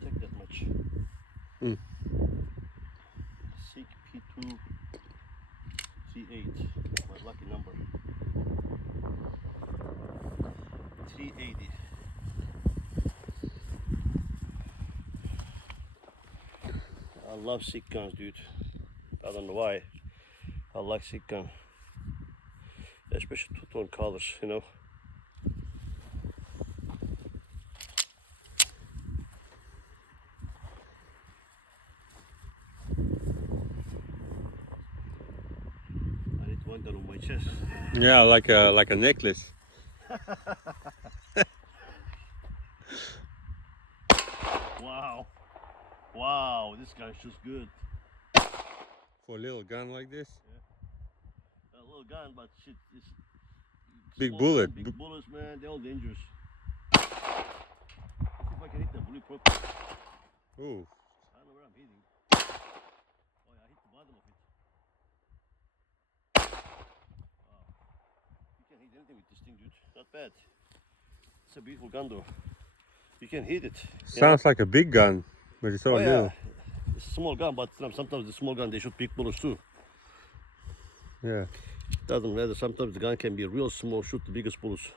don't take that much. Sig p238, my lucky number. 380. I love Sig guns, dude. I don't know why. I like Sig gun, especially two-tone colors, you know. I need one gun on my chest. Yeah, like a necklace. Wow, wow, this guy shoots good. For a little gun like this. Yeah. A little gun, but shit, it's Big small bullet. gun, big bullets, man. They're all dangerous. Let's see if I can hit the bullet properly. Ooh. I don't know where I'm hitting. Oh yeah, I hit the bottom of it. Wow. You can hit anything with this thing, dude. Not bad. It's a beautiful gun though. You can hit it. Sounds like a big gun, but it's so Oh little. yeah. It's a small gun, but sometimes the small gun they shoot big bullets too. Yeah. Doesn't matter. Sometimes the gun can be real small, shoot the biggest bullets.